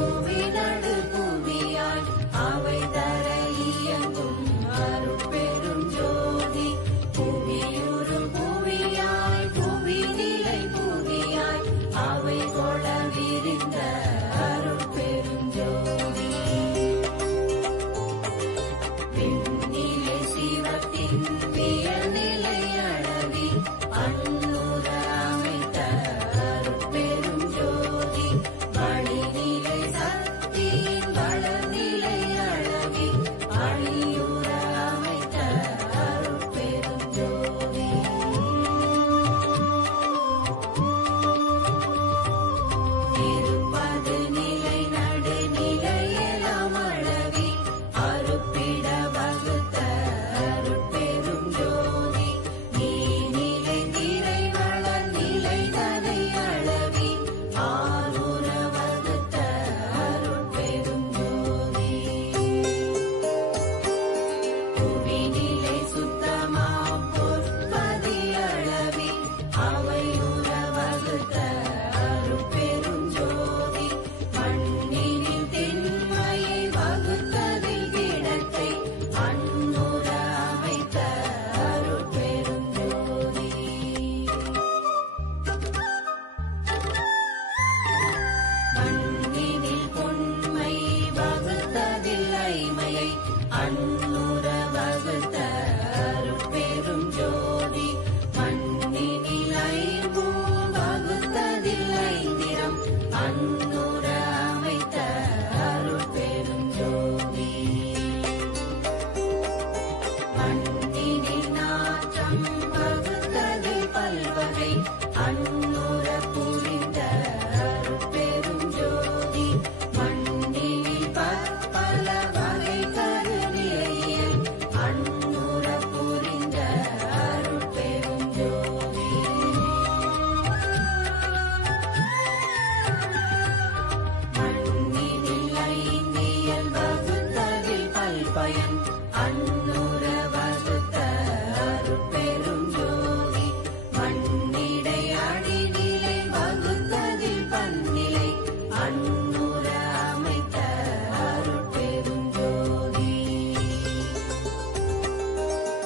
Thank you.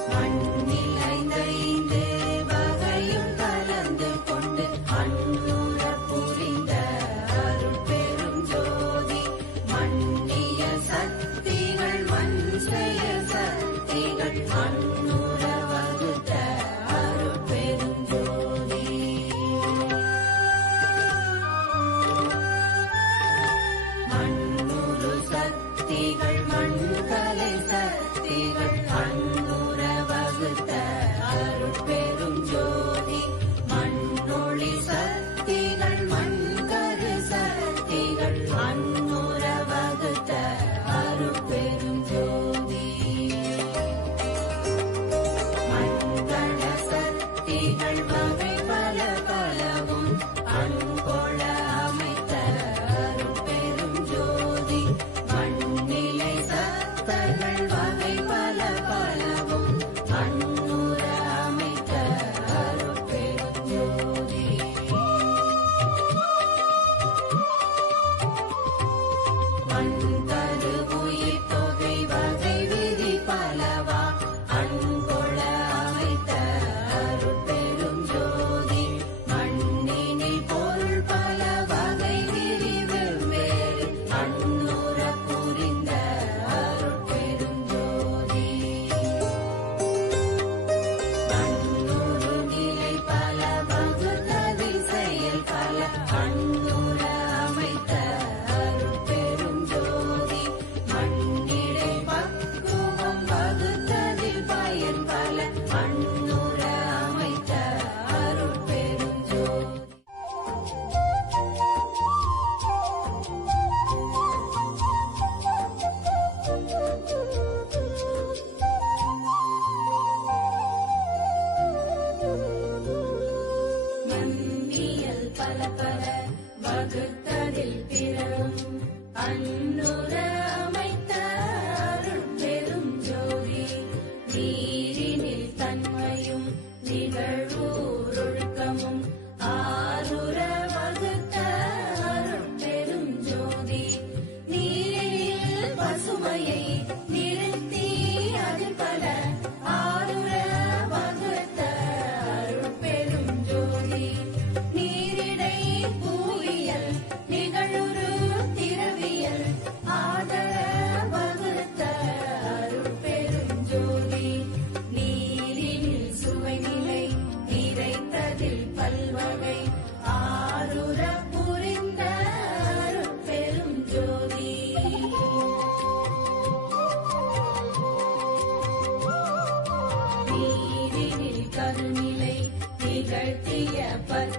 One Deeper நீரினில் கருநிலை நிகழ்த்திய பற்பல